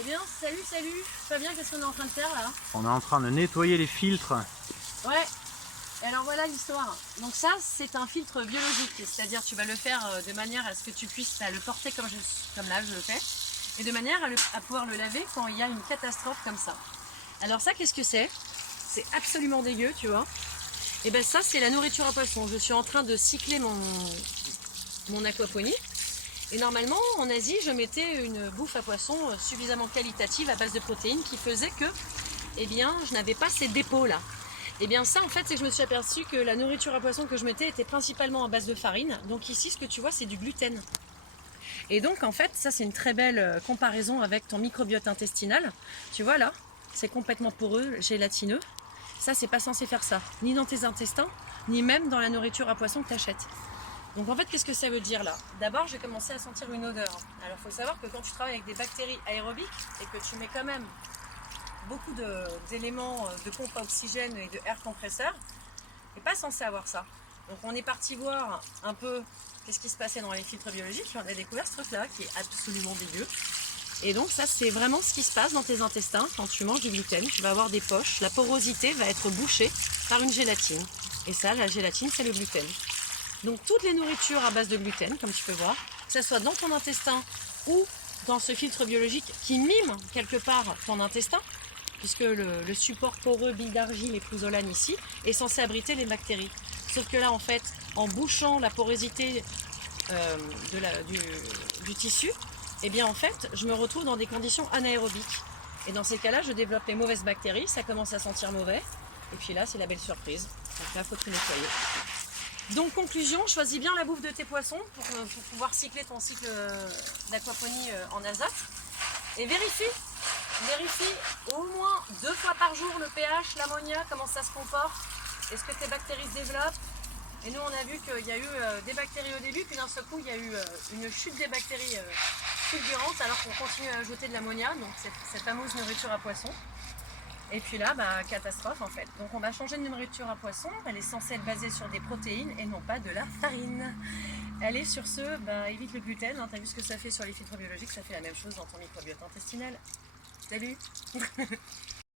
Eh bien, salut, Fabien, qu'est-ce qu'on est en train de faire là? On est en train de nettoyer les filtres. Ouais, et alors voilà l'histoire. Donc ça, c'est un filtre biologique, c'est-à-dire tu vas le faire de manière à ce que tu puisses le porter comme là je le fais, et de manière à pouvoir le laver quand il y a une catastrophe comme ça. Alors ça, qu'est-ce que c'est? C'est absolument dégueu, tu vois. Et bien ça, c'est la nourriture à poisson. Je suis en train de cycler mon aquaponie. Et normalement, en Asie, je mettais une bouffe à poisson suffisamment qualitative à base de protéines qui faisait que, eh bien, je n'avais pas ces dépôts-là. Et bien ça, en fait, c'est que je me suis aperçue que la nourriture à poisson que je mettais était principalement à base de farine. Donc ici, ce que tu vois, c'est du gluten. Et donc, en fait, ça, c'est une très belle comparaison avec ton microbiote intestinal. Tu vois, là, c'est complètement poreux, gélatineux. Ça, c'est pas censé faire ça, ni dans tes intestins, ni même dans la nourriture à poisson que tu achètes. Donc en fait, qu'est-ce que ça veut dire là? D'abord, j'ai commencé à sentir une odeur. Alors il faut savoir que quand tu travailles avec des bactéries aérobiques et que tu mets quand même beaucoup d'éléments de pompe à oxygène et de air compresseur, tu n'es pas censé avoir ça. Donc on est parti voir un peu qu'est-ce qui se passait dans les filtres biologiques. On a découvert ce truc-là qui est absolument dégueu. Et donc ça, c'est vraiment ce qui se passe dans tes intestins quand tu manges du gluten. Tu vas avoir des poches, la porosité va être bouchée par une gélatine. Et ça, la gélatine, c'est le gluten. Donc toutes les nourritures à base de gluten, comme tu peux voir, que ce soit dans ton intestin ou dans ce filtre biologique qui mime quelque part ton intestin, puisque le support poreux bille d'argile et pouzzolane ici est censé abriter les bactéries. Sauf que là, en fait, en bouchant la porosité du tissu, eh bien en fait, je me retrouve dans des conditions anaérobiques. Et dans ces cas-là, je développe les mauvaises bactéries, ça commence à sentir mauvais. Et puis là, c'est la belle surprise. Donc là, il faut tout nettoyer. Donc conclusion, choisis bien la bouffe de tes poissons pour pouvoir cycler ton cycle d'aquaponie en azote. Et vérifie au moins 2 fois par jour le pH, l'ammonia, comment ça se comporte. Est-ce que tes bactéries se développent? Et nous on a vu qu'il y a eu des bactéries au début, puis d'un seul coup il y a eu une chute des bactéries fulgurante alors qu'on continue à ajouter de l'ammonia, donc cette fameuse nourriture à poisson. Et puis là, catastrophe en fait. Donc on va changer de nourriture à poisson. Elle est censée être basée sur des protéines et non pas de la farine. Allez, sur ce, évite le gluten. Hein. Tu as vu ce que ça fait sur les filtres biologiques, ça fait la même chose dans ton microbiote intestinal. Salut